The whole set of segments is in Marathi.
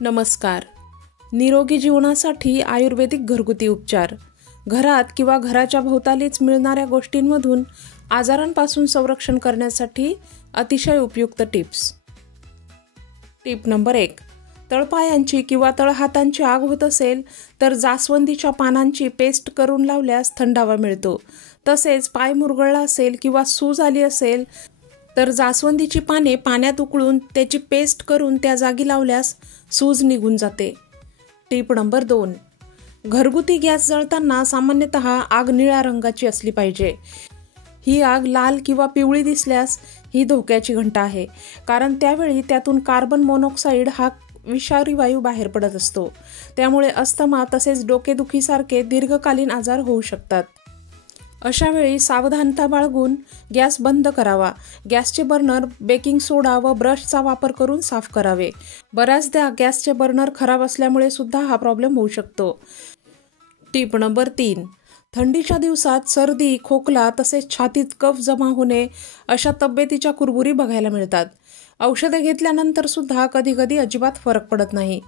नमस्कार. निरोगी जीवनासाठी आयुर्वेदिक घरगुती उपचार. घरात किंवा घराच्या भोवतालीच मिळणाऱ्या गोष्टींमधून आजारांपासून संरक्षण करण्यासाठी अतिशय उपयुक्त टिप्स. Tip number 1. तळपायांची किंवा तळहातांची आग होत असेल तर जास्वंदीच्या पानांची पेस्ट करून लावल्यास थंडावा मिळतो. तसेच पाय मुरगळला असेल किंवा सूज आली असेल तर जास्वंदीची पाने पाण्यात उकळून त्याची पेस्ट करून त्या जागी लावल्यास सूज निघून जाते. Tip number 2. घरगुती गॅस जळताना सामान्यतः आग निळ्या रंगाची असली पाहिजे. ही आग लाल किंवा पिवळी दिसल्यास ही धोक्याची घंटा आहे, कारण त्यावेळी त्यातून कार्बन मोनॉक्साईड हा विषारी वायू बाहेर पडत असतो. त्यामुळे अस्थमा तसेच डोकेदुखीसारखे दीर्घकालीन आजार होऊ शकतात. अशा वेळी सावधानता बाळगून गॅस बंद करावा. गॅसचे बर्नर बेकिंग सोडा व ब्रशचा वापर करून साफ करावे. बऱ्याचदा गॅसचे बर्नर खराब असल्यामुळे सुद्धा हा प्रॉब्लेम होऊ शकतो. Tip number 3. थंडीच्या दिवसात सर्दी, खोकला तसेच छातीत कफ जमा होणे अशा तब्येतीच्या कुरबुरी बघायला मिळतात. औषधे घेतल्यानंतर सुद्धा कधीकधी अजिबात फरक पडत नाही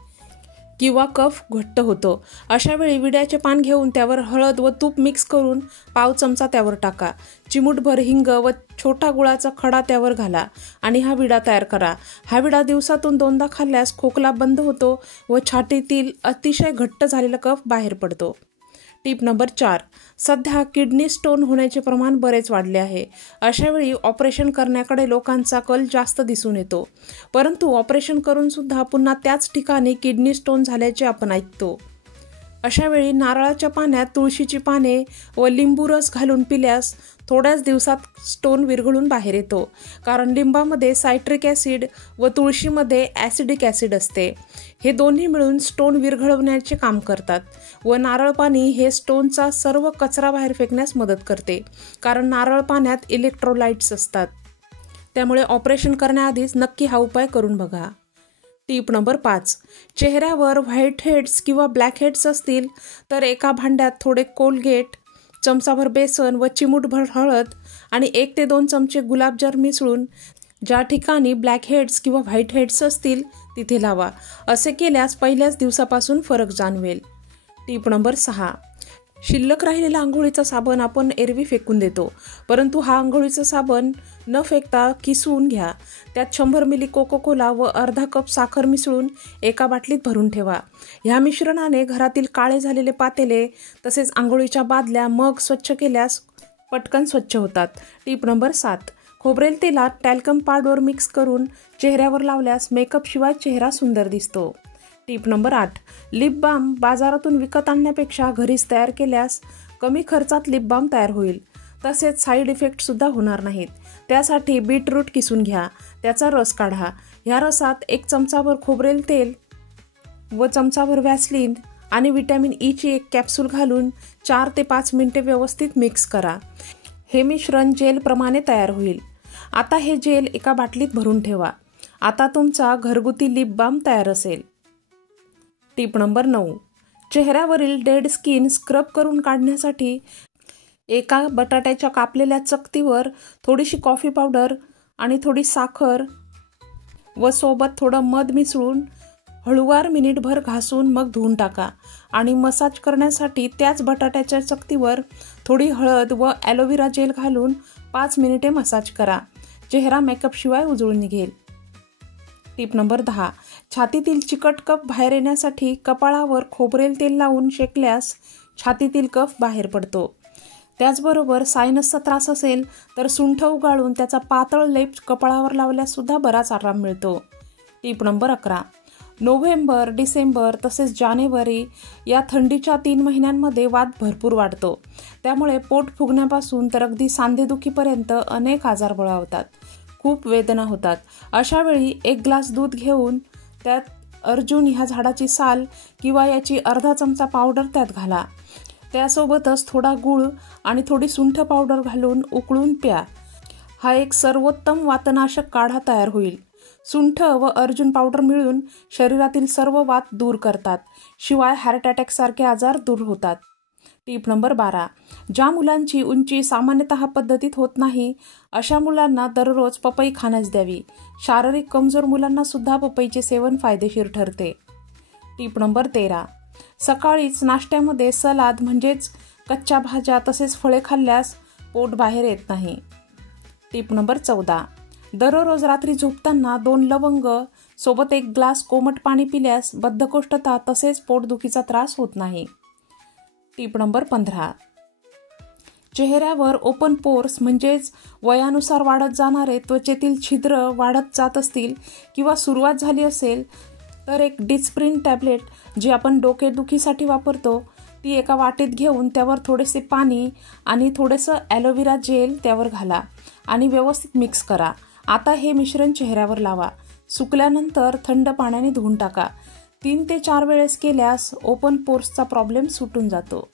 किंवा कफ घट्ट होतो. अशा वेळी विड्याचे पान घेऊन त्यावर हळद व तूप मिक्स करून पाव चमचा त्यावर टाका. चिमूटभर हिंग व छोटा गुळाचा खडा त्यावर घाला आणि हा विडा तयार करा. हा विडा दिवसातून 2दा खाल्ल्यास खोकला बंद होतो व छातीतील अतिशय घट्ट झालेला कफ बाहेर पडतो. Tip number 4. सध्या किडनी स्टोन होण्याचे प्रमाण बरेच वाढले आहे. अशावेळी ऑपरेशन करण्याकडे लोकांचा कल जास्त दिसून येतो, परंतु ऑपरेशन करून सुद्धा पुन्हा त्याच ठिकाणी किडनी स्टोन झाल्याचे आपण ऐकतो. अशावेळी नारळाच्या पाण्यात तुळशीची पाने व लिंबू रस घालून पिल्यास थोड्याच दिवसात स्टोन विरघळून बाहेर येतो, कारण लिंबामध्ये सायट्रिक ॲसिड व तुळशीमध्ये ॲसिडिक ॲसिड असते. हे दोन्ही मिळून स्टोन विरघळवण्याचे काम करतात व नारळ पाणी हे स्टोनचा सर्व कचरा बाहेर फेकण्यास मदत करते, कारण नारळ पाण्यात इलेक्ट्रोलाइट्स असतात. त्यामुळे ऑपरेशन करण्याआधीच नक्की हा उपाय करून बघा. Tip number 5. चेहऱ्यावर व्हाईट हेड्स किंवा ब्लॅक हेड्स असतील तर एका भांड्यात थोडे कोलगेट, चमचाभर बेसन व चिमूटभर हळद आणि 1 ते 2 चमचे गुलाबजल मिसळून ज्या ठिकाणी ब्लॅक हेड्स किंवा व्हाईट हेड्स असतील तिथे लावा. असे केल्यास पहिल्याच दिवसापासून फरक जाणवेल. Tip number 6. शिल्लक राहिलेला आंघोळीचा साबण आपण एरवी फेकून देतो, परंतु हा आंघोळीचा साबण न फेकता किसून घ्या. त्यात 100 मिली कोकोकोला व अर्धा कप साखर मिसळून एका बाटलीत भरून ठेवा. ह्या मिश्रणाने घरातील काळे झालेले पातेले तसेच आंघोळीच्या बादल्या, मग स्वच्छ केल्यास पटकन स्वच्छ होतात. Tip number 7. खोबरेल तेलात टॅल्कम पावडर मिक्स करून चेहऱ्यावर लावल्यास मेकअप शिवाय चेहरा सुंदर दिसतो. Tip number 8. लिप बाम बाजारातून विकत आणण्यापेक्षा घरीच तयार केल्यास कमी खर्चात लिप बाम तयार होईल. तसेच साईड इफेक्टसुद्धा होणार नाहीत. त्यासाठी बीटरूट किसून घ्या, त्याचा रस काढा. ह्या रसात 1 चमचाभर खोबरेल तेल व चमचाभर व्हॅसलीन आणि व्हिटॅमिन ईची 1 कॅप्सूल घालून 4 ते 5 मिनिटे व्यवस्थित मिक्स करा. हे मिश्रण जेलप्रमाणे तयार होईल. आता हे जेल एका बाटलीत भरून ठेवा. आता तुमचा घरगुती लिप बाम तयार असेल. Tip number 9. चेहऱ्यावरील डेड स्किन स्क्रब करून काढण्यासाठी एका बटाट्याच्या कापलेल्या चकतीवर थोडीशी कॉफी पावडर आणि थोडी साखर व सोबत थोडं मध मिसळून हळूवार मिनिटभर घासून मग धुवून टाका आणि मसाज करण्यासाठी त्याच बटाट्याच्या चकतीवर थोडी हळद व ॲलोवेरा जेल घालून 5 मिनिटे मसाज करा. चेहरा मेकअपशिवाय उजळून निघेल. Tip number 10. छातीतील चिकट कफ बाहेर येण्यासाठी कपाळावर खोबरेल तेल लावून शेकल्यास छातीतील कफ बाहेर पडतो. त्याचबरोबर सायनसचा त्रास असेल तर सुंठ उगाळून त्याचा पातळ लेप कपाळावर लावल्यास सुद्धा बराच आराम मिळतो. Tip number 11. नोव्हेंबर, डिसेंबर तसेच जानेवारी या थंडीच्या 3 महिन्यांमध्ये वात भरपूर वाढतो. त्यामुळे पोट फुगण्यापासून तर अगदी सांधेदुखीपर्यंत अनेक आजार बळावतात. खूप वेदना होतात. अशावेळी 1 ग्लास दूध घेऊन त्यात अर्जुन ह्या झाडाची साल किंवा याची अर्धा चमचा पावडर त्यात घाला. त्यासोबतच थोडा गूळ आणि थोडी सुंठ पावडर घालून उकळून प्या. हा एक सर्वोत्तम वातनाशक काढा तयार होईल. सुंठ व अर्जुन पावडर मिळून शरीरातील सर्व वात दूर करतात. शिवाय हार्ट अटॅकसारखे आजार दूर होतात. Tip number 12. ज्या मुलांची उंची सामान्यतः पद्धतीत होत नाही अशा मुलांना दररोज पपई खाण्यास द्यावी. शारीरिक कमजोर मुलांना सुद्धा पपईचे सेवन फायदेशीर ठरते. टिप नंबर 13, सकाळीच नाश्त्यामध्ये सलाद म्हणजेच कच्च्या भाज्या तसेच फळे खाल्ल्यास पोट बाहेर येत नाही. टिप नंबर 14, दररोज रात्री झोपताना 2 लवंग सोबत 1 ग्लास कोमट पाणी पिल्यास बद्धकोष्ठता तसेच पोटदुखीचा त्रास होत नाही. टिप नंबर 15, चेहऱ्यावर ओपन पोर्स म्हणजेच वयानुसार वाढत जाणारे त्वचेतील छिद्र वाढत जात असतील किंवा सुरुवात झाली असेल तर एक डिस्प्रिन टॅबलेट जी आपण डोकेदुखीसाठी वापरतो ती एका वाटीत घेऊन त्यावर थोडेसे पाणी आणि थोडंसं ॲलोवेरा जेल त्यावर घाला आणि व्यवस्थित मिक्स करा. आता हे मिश्रण चेहऱ्यावर लावा. सुकल्यानंतर थंड पाण्याने धुवून टाका. 3 ते 4 वेळेस केल्यास ओपन पोर्सचा प्रॉब्लेम सुटून जातो.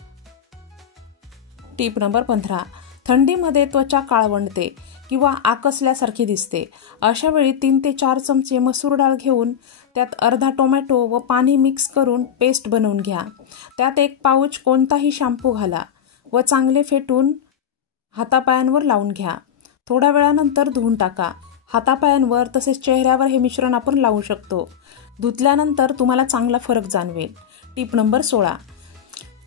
टिप नंबर 15, थंडीमध्ये त्वचा काळवंडते किंवा आकसल्यासारखी दिसते. अशा वेळी 3 ते 4 चमचे मसूर डाळ घेऊन त्यात अर्धा टोमॅटो व पाणी मिक्स करून पेस्ट बनवून घ्या. त्यात 1 पाऊच कोणताही शॅम्पू घाला व चांगले फेटून हातापायांवर लावून घ्या. थोड्या वेळानंतर धुवून टाका. हातापायांवर तसेच चेहऱ्यावर हे मिश्रण आपण लावू शकतो. धुतल्यानंतर तुम्हाला चांगला फरक जाणवेल. टिप नंबर 16,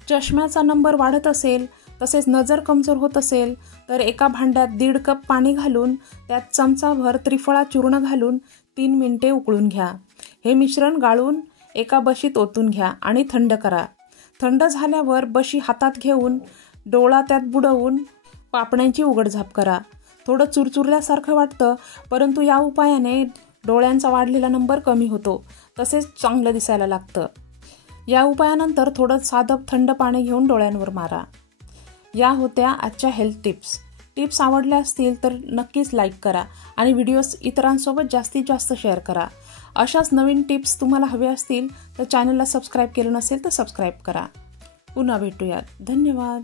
चष्म्याचा नंबर वाढत असेल तसेच नजर कमजोर होत असेल तर एका भांड्यात 1.5 कप पाणी घालून त्यात चमचाभर त्रिफळा चूर्ण घालून 3 मिनिटे उकळून घ्या. हे मिश्रण गाळून एका बशीत ओतून घ्या आणि थंड करा. थंड झाल्यावर बशी हातात घेऊन डोळा त्यात बुडवून पापण्यांची उघडझाप करा. थोडं चुरचुरल्यासारखं वाटतं परंतु या उपायाने डोळ्यांचा वाढलेला नंबर कमी होतो तसेच चांगलं दिसायला लागतं. या उपायानंतर थोडं साधं थंड पाणी घेऊन डोळ्यांवर मारा. या होत्या आजच्या हेल्थ टिप्स आवडल्या असतील तर नक्कीच लाईक करा आणि व्हिडिओज इतरांसोबत जास्तीत जास्त शेअर करा. अशाच नवीन टिप्स तुम्हाला हवे असतील तर चॅनलला सबस्क्राईब केलं नसेल तर सबस्क्राईब करा. पुन्हा भेटूयात. धन्यवाद.